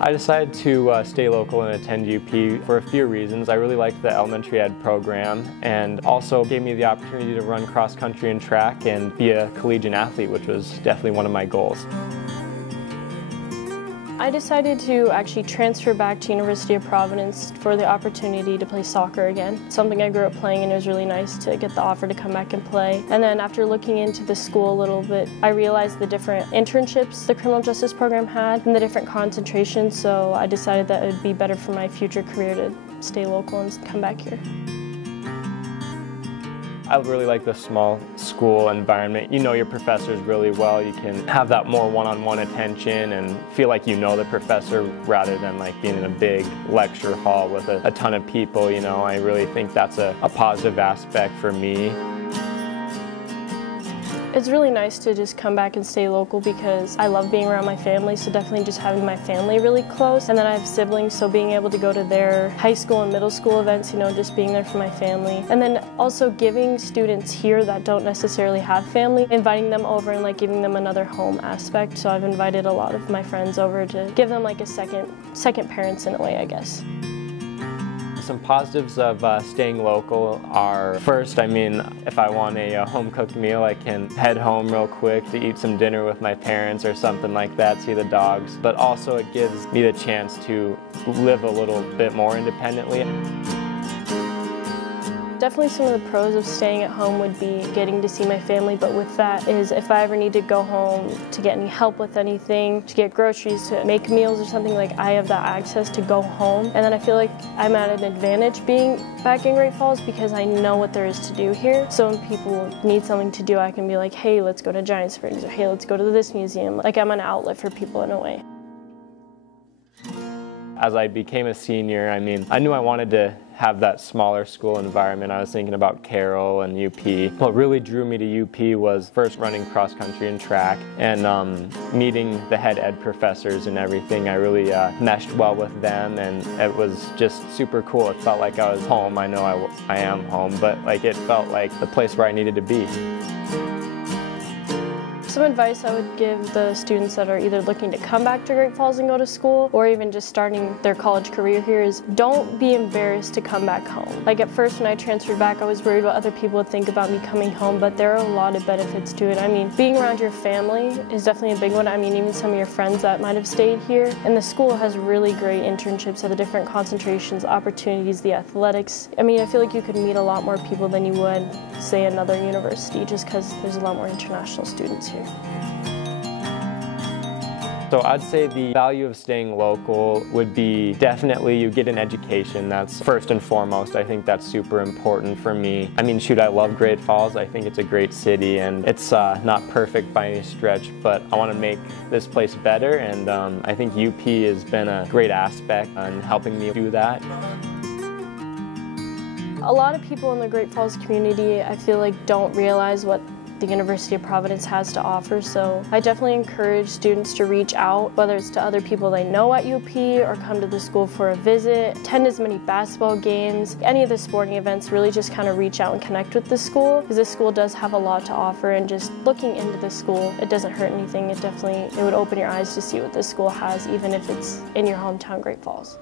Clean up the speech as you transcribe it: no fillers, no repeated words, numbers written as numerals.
I decided to stay local and attend UP for a few reasons. I really liked the elementary ed program, and also gave me the opportunity to run cross country and track and be a collegiate athlete, which was definitely one of my goals. I decided to actually transfer back to University of Providence for the opportunity to play soccer again. Something I grew up playing, and it was really nice to get the offer to come back and play. And then after looking into the school a little bit, I realized the different internships the criminal justice program had and the different concentrations, so I decided that it would be better for my future career to stay local and come back here. I really like the small school environment. You know your professors really well. You can have that more one-on-one attention and feel like you know the professor rather than like being in a big lecture hall with a ton of people. You know, I really think that's a positive aspect for me. It's really nice to just come back and stay local because I love being around my family, so definitely just having my family really close. And then I have siblings, so being able to go to their high school and middle school events, you know, just being there for my family. And then also giving students here that don't necessarily have family, inviting them over and like giving them another home aspect. So I've invited a lot of my friends over to give them like a second parents in a way, I guess. Some positives of staying local are, first, I mean, if I want a home-cooked meal, I can head home real quick to eat some dinner with my parents or something like that, see the dogs. But also it gives me the chance to live a little bit more independently. Definitely some of the pros of staying at home would be getting to see my family, but with that is if I ever need to go home to get any help with anything, to get groceries, to make meals or something, like I have that access to go home. And then I feel like I'm at an advantage being back in Great Falls because I know what there is to do here. So when people need something to do, I can be like, hey, let's go to Giant Springs, or hey, let's go to this museum. Like I'm an outlet for people in a way. As I became a senior, I mean, I knew I wanted to have that smaller school environment. I was thinking about Carroll and UP. What really drew me to UP was first running cross country and track and meeting the head ed professors and everything. I really meshed well with them, and it was just super cool. It felt like I was home. I know I am home, but like it felt like the place where I needed to be. Some advice I would give the students that are either looking to come back to Great Falls and go to school or even just starting their college career here is don't be embarrassed to come back home. Like at first when I transferred back, I was worried what other people would think about me coming home, but there are a lot of benefits to it. I mean, being around your family is definitely a big one. I mean, even some of your friends that might have stayed here. And the school has really great internships at the different concentrations, opportunities, the athletics. I mean, I feel like you could meet a lot more people than you would, say, another university just because there's a lot more international students here. So I'd say the value of staying local would be definitely you get an education. That's first and foremost. I think that's super important for me. I mean, shoot, I love Great Falls. I think it's a great city, and it's not perfect by any stretch, but I want to make this place better, and I think UP has been a great aspect in helping me do that. A lot of people in the Great Falls community, I feel like, don't realize what the University of Providence has to offer, so I definitely encourage students to reach out, whether it's to other people they know at UP or come to the school for a visit, attend as many basketball games, any of the sporting events. Really just kind of reach out and connect with the school, because this school does have a lot to offer, and just looking into the school, it doesn't hurt anything. It would open your eyes to see what this school has, even if it's in your hometown, Great Falls.